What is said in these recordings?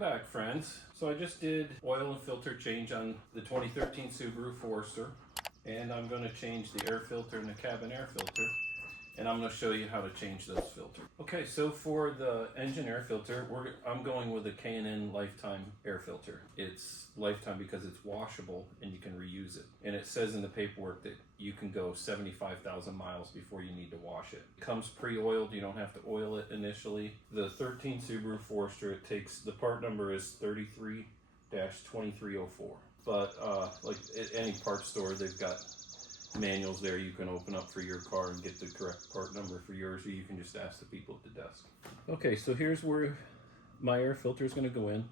back, friends. So I just did oil and filter change on the 2013 Subaru Forester, and I'm going to change the air filter and the cabin air filter, and I'm going to show you how to change those filters. Okay, so for the engine air filter, I'm going with a K&N Lifetime air filter. It's lifetime because it's washable and you can reuse it. And it says in the paperwork that you can go 75,000 miles before you need to wash it. It comes pre-oiled, you don't have to oil it initially. The 13 Subaru Forester, the part number is 33-2304. But like at any parts store, they've got manuals there you can open up for your car and get the correct part number for yours, or you can just ask the people at the desk. Okay, so here's where my air filter is going to go in.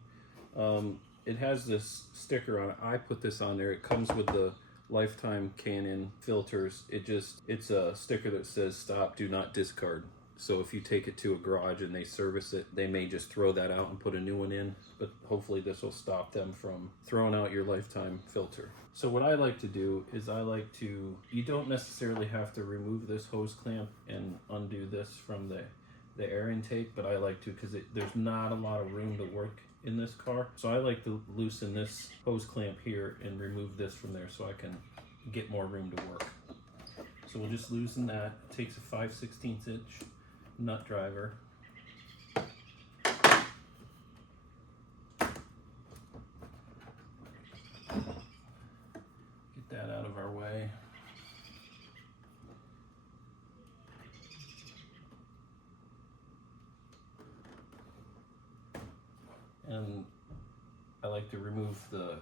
It has this sticker on it. I put this on there. It comes with the Lifetime K&N filters. It's a sticker that says stop, do not discard. So if you take it to a garage and they service it, they may just throw that out and put a new one in, but hopefully this will stop them from throwing out your Lifetime filter. So what I like to do is you don't necessarily have to remove this hose clamp and undo this from the air intake, but I like to because there's not a lot of room to work in this car. So I like to loosen this hose clamp here and remove this from there so I can get more room to work. So we'll just loosen that. It takes a 5/16 inch nut driver. Get that out of our way. And I like to remove the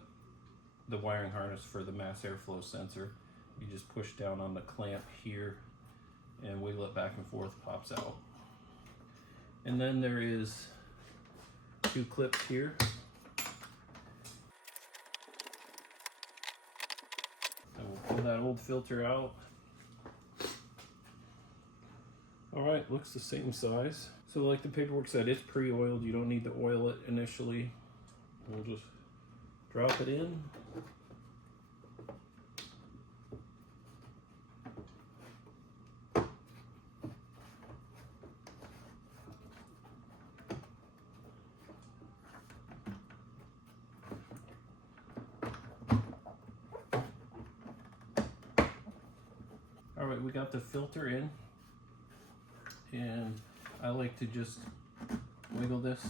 wiring harness for the mass airflow sensor. You just push down on the clamp here and wiggle it back and forth, pops out. And then there is 2 clips here. And we'll pull that old filter out. All right, looks the same size. So like the paperwork said, it's pre-oiled. You don't need to oil it initially. We'll just drop it in. All right, we got the filter in, and I like to just wiggle this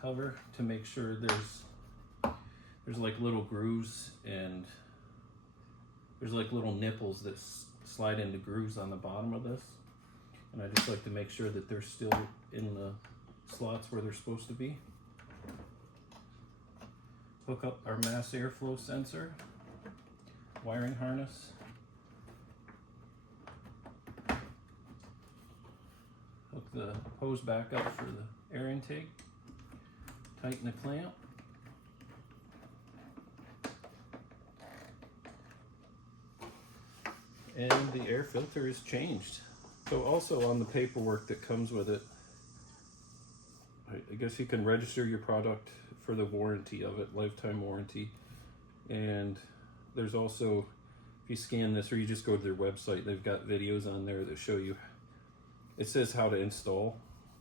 cover to make sure there's like little grooves, and there's like little nipples that slide into grooves on the bottom of this, and I just like to make sure that they're still in the slots where they're supposed to be. Hook up our mass airflow sensor, wiring harness. Hook the hose back up for the air intake. Tighten the clamp. And the air filter is changed. So also on the paperwork that comes with it, I guess you can register your product for the warranty of it, lifetime warranty. And there's also, if you scan this or you just go to their website, they've got videos on there that show you. It says how to install,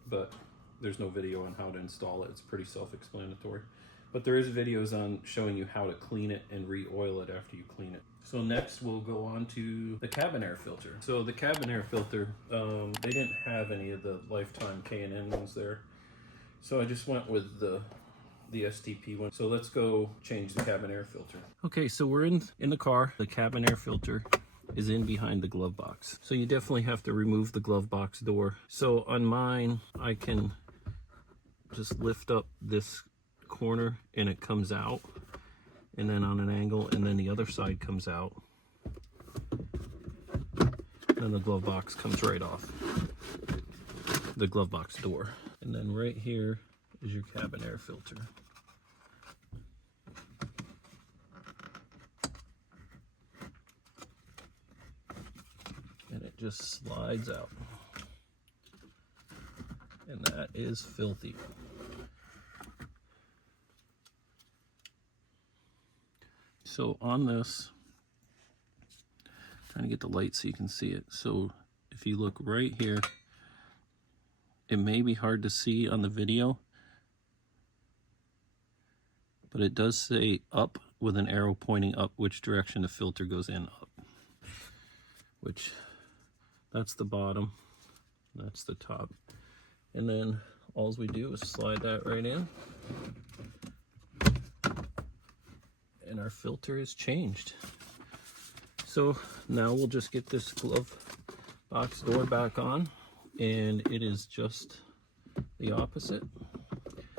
but there's no video on how to install it. It's pretty self-explanatory. But there is videos on showing you how to clean it and re-oil it after you clean it. So next we'll go on to the cabin air filter. So the cabin air filter, they didn't have any of the Lifetime K&N ones there. So I just went with the STP one. So let's go change the cabin air filter. Okay, so we're in the car. The cabin air filter is in behind the glove box. So you definitely have to remove the glove box door. So on mine, I can just lift up this corner and it comes out, and then on an angle, and then the other side comes out. Then the glove box comes right off the glove box door. And then right here is your cabin air filter. And it just slides out. And that is filthy. So on this, trying to get the light so you can see it. So if you look right here, it may be hard to see on the video, but it does say up with an arrow pointing up which direction the filter goes in, up. Which, that's the bottom, that's the top. And then all we do is slide that right in, and our filter is changed. So now we'll just get this glove box door back on, and it is just the opposite.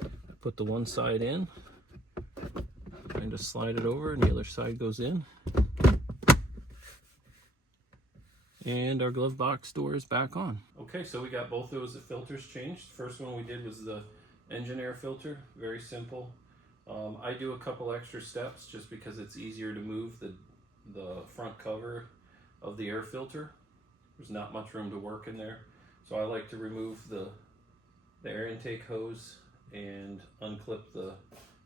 I put the one side in, and just slide it over, and the other side goes in. And our glove box door is back on. Okay, so we got both those filters changed. First one we did was the engine air filter, very simple. I do a couple extra steps just because it's easier to move the front cover of the air filter. There's not much room to work in there. So I like to remove the air intake hose and unclip the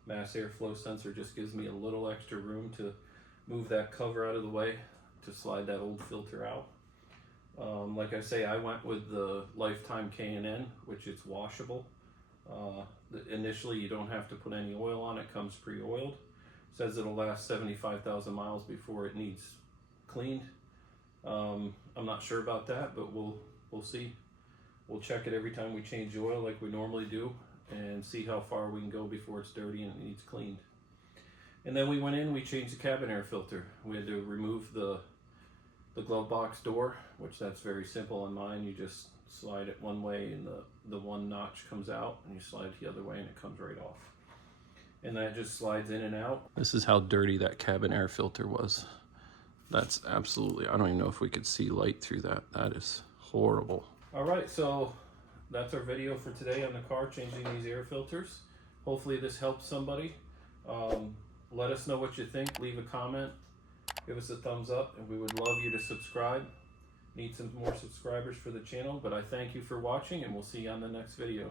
mass airflow sensor. Just gives me a little extra room to move that cover out of the way to slide that old filter out. Like I say, I went with the Lifetime K&N, which it's washable. Initially, you don't have to put any oil on it, comes pre-oiled. Says it'll last 75,000 miles before it needs cleaned. I'm not sure about that, but we'll see. We'll check it every time we change the oil like we normally do and see how far we can go before it's dirty and it needs cleaned. And then we went in, we changed the cabin air filter. We had to remove the glove box door, which that's very simple on mine. You just slide it one way and the one notch comes out, and you slide it the other way and it comes right off. And that just slides in and out. This is how dirty that cabin air filter was. That's absolutely, I don't even know if we could see light through that. That is horrible. All right, so that's our video for today on the car, changing these air filters. Hopefully this helps somebody. Let us know what you think. Leave a comment. Give us a thumbs up, and we would love you to subscribe. Need some more subscribers for the channel, but I thank you for watching, and we'll see you on the next video.